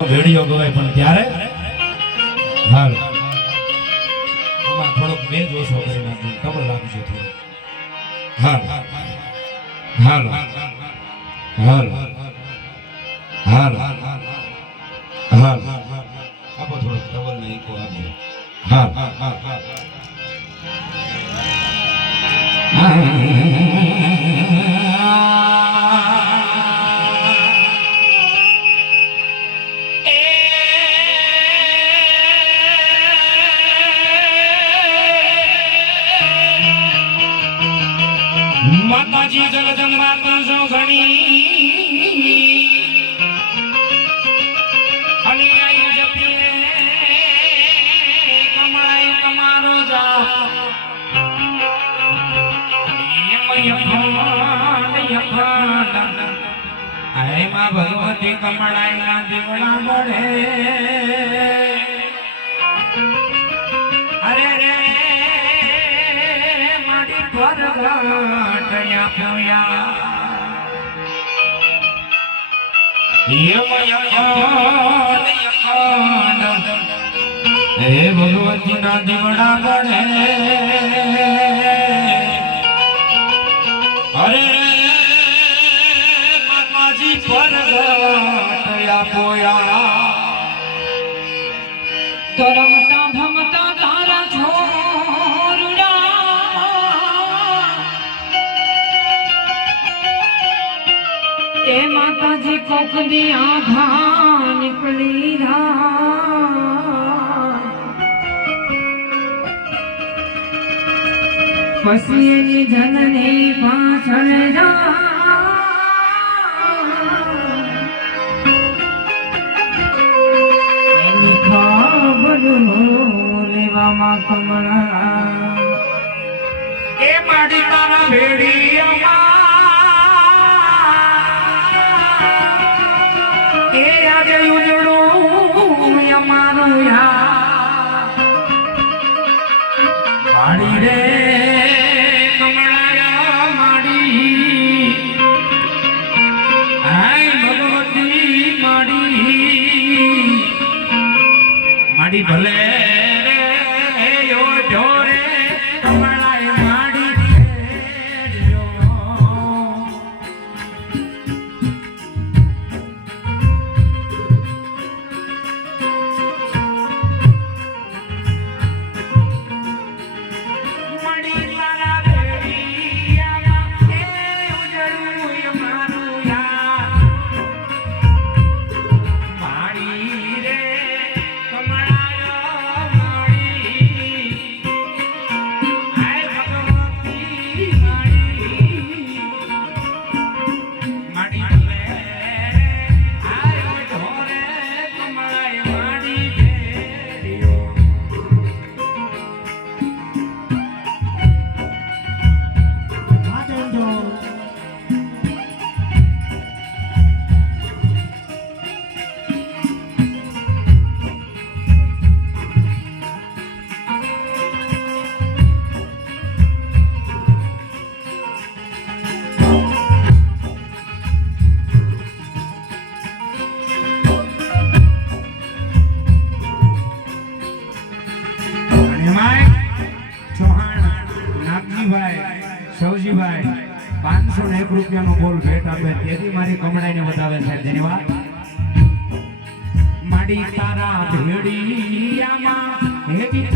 ભેડિયો ગવાય પણ ત્યારે? હાલ. આમાં થોડોક મેજ ઓછો કરી નાખજો. ખબર લાગશે થોડું હાલ. હાલ. હાલ. હાલ. હાલ. આપો થોડોક ડબલ ને હાલ આપજો. હાલ. માતાજી જલ જમવા કરજો ઘણી ભગવતી કમળાઈ ના દીવડા મળે મારી પર ઘાટયા પોયા હે ભગવતી ના દીવડા ગણે. અરે માતાજી પર ઘાટયા પોયા તરમતા કોકની આઘા નીકળી પછી એની જનની પાછળ જા લેવામાં કમળા એ માડી તારા ભેડિયામાં એ આજે ઉજળું અમારું યા પાણી રે સૌજીભાઈ પાંચસો ને એક રૂપિયાનો બોલ ભેટ આપે. તેથી મારી કમળાઈને વધાવે છે ધન્યવાદ. માડી તારા ભેડિયામાં હેજી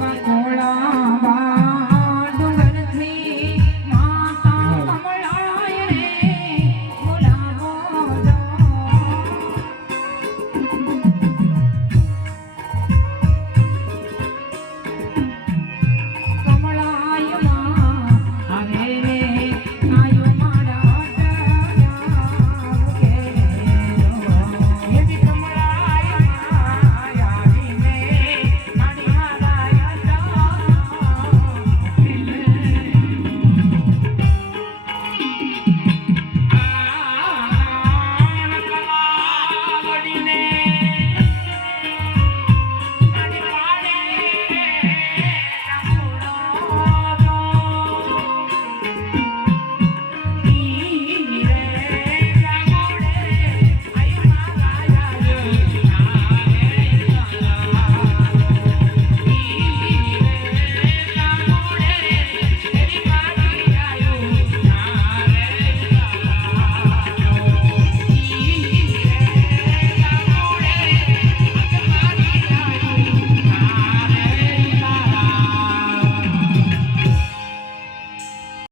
Bye.